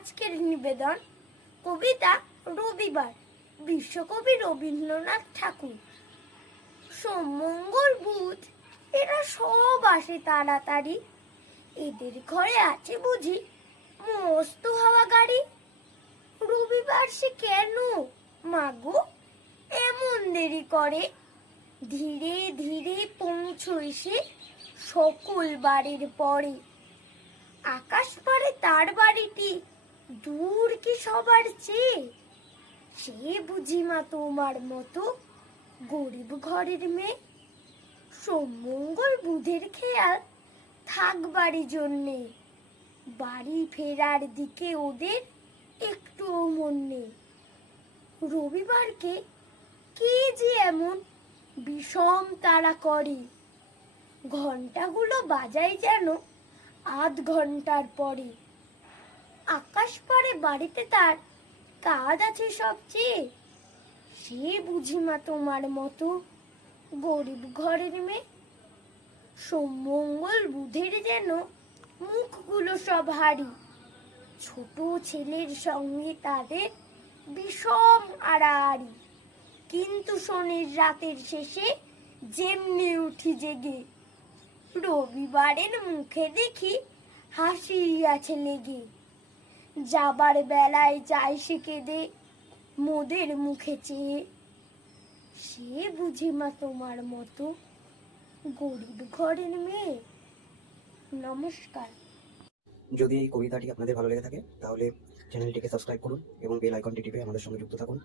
আজকের নিবেদন কবিতা রবিবার, বিশ্বকবি রবীন্দ্রনাথ ঠাকুর। সোম, মঙ্গল, বুধ এরা সব আসে তাড়াতাড়ি, এদের ঘরে আছে বুঝি মস্ত হাওয়া গাড়ি। রবিবার সে কেন মাগো এমন দেরি করে, ধীরে ধীরে পৌঁছয় সে সকল বাড়ির পরে। আকাশ পারে তার বাড়িটি দূর কি সবার চেয়ে, সে বুঝি মা তোমার মতো গরিব ঘরের মেয়ে। সোম, মঙ্গল, বুধের খেয়াল থাক বাড়ি জন্যে, বাড়ি ফেরার দিকে ওদের একটুও মন নেই। রবিবারকে কে যে এমন বিষম তাড়া করে, ঘন্টাগুলো বাজায় যেন আধ ঘন্টার পরে। আকাশ পারে বাড়িতে তার কাজ আছে সবচেয়ে, সে বুঝি মা তোমার মতো গরিব ঘরের মেয়ে। সোম, মঙ্গল, বুধের যেন মুখগুলো সব হারি, ছোট ছেলের সঙ্গে তাদের বিষম আড়াআড়ি। কিন্তু শনির রাতের শেষে যেমনি উঠি জেগে, রবিবারের মুখে দেখি হাসি আছে লেগে। যাবার বেলায় যায় সে কেঁদে মোদের মুখে চেয়ে, সে বুঝি মা তোমার মতো গরিব ঘরের মেয়ে। নমস্কার। যদি এই কবিতাটি আপনাদের ভালো লেগে থাকে তাহলে চ্যানেলটিকে সাবস্ক্রাইব করুন এবং বেল আইকনটি টিপে আমাদের সঙ্গে যুক্ত থাকুন।